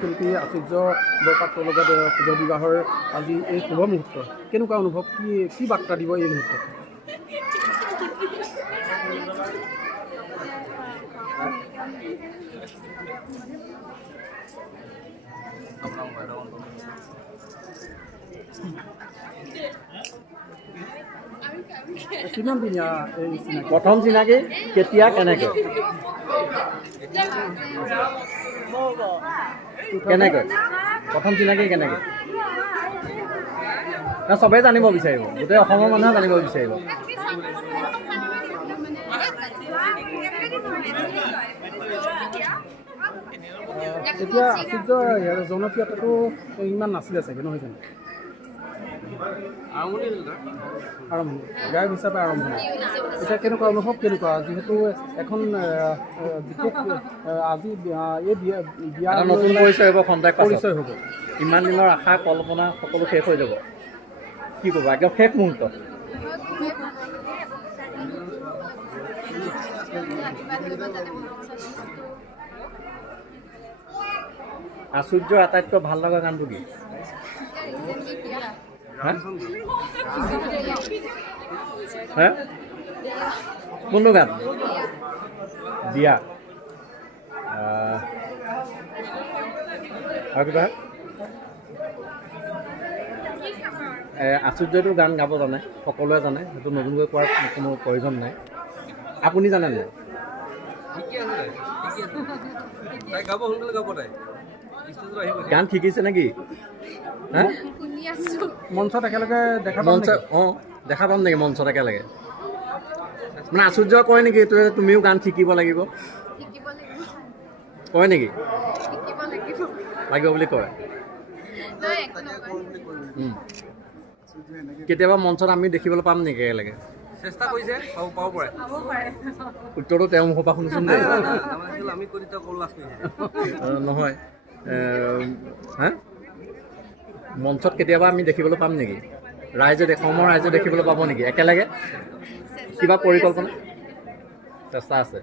শিল্পী আচাৰ্য বৰপাত্ৰৰ লগত শুভ বিবাহৰ আজি এই শুভ মুহূৰ্ত কেনেকুৱা অনুভৱ কি বাৰ্তা দিব এই মুহূৰ্তত? কিমান দিনীয়া এই চিনাকি? প্ৰথম চিনাকি কেতিয়া কেনেকৈ প্ৰথম চিনাকি কেনেকৈ না চবেই জানিব বিচাৰিব, গোটেই অসমৰ মানুহে জানিব বিচাৰিব। এতিয়া আচাৰ্য জনপ্ৰিয়তাটো ইমান নাছিলে চাগে, নহয় জানো? আৰম্ভণি গায়ক হিচাপে আৰম্ভণি। এতিয়া কেনেকুৱা অনুভৱ কেনেকুৱা, যিহেতু এখন বিশেষ আজি এই বিয়া নতুন পৰিচয় হ'ব, খন্তেক পৰিচয় হ'ব। ইমান দিনৰ আশা কল্পনা সকলো শেষ হৈ যাব। কি ক'বা, একদম শেষ মুহূৰ্ত। আচাৰ্যৰ আটাইতকৈ ভাল লগা গানটো কি? কোনটো গান? দিয়া। আৰু কিবা? আচাৰ্যটো গান গাব জানে, সকলোৱে জানে, সেইটো নতুনকৈ কোৱাৰ কোনো প্ৰয়োজন নাই। আপুনি জানে নাই? গান শিকিছে নেকি? মঞ্চত একেলগে দেখা দেখা পাম নেকি মঞ্চত একেলগে? মানে আচাৰ্য কয় নেকি তুমিও গান শিকিব লাগিব? কয় নেকি? লাগিব বুলি কয়। কেতিয়াবা মঞ্চত আমি দেখিবলৈ পাম নেকি একেলগে? চেষ্টা কৰিছে, পাব পাৰে। উত্তৰটো তেওঁৰ মুখৰ পৰা শুনিছোন দেই। নহয় মঞ্চত কেতিয়াবা আমি দেখিবলৈ পাম নেকি? অসমৰ ৰাইজে দেখিবলৈ পাব নেকি একেলগে? কিবা পৰিকল্পনা চেষ্টা আছে?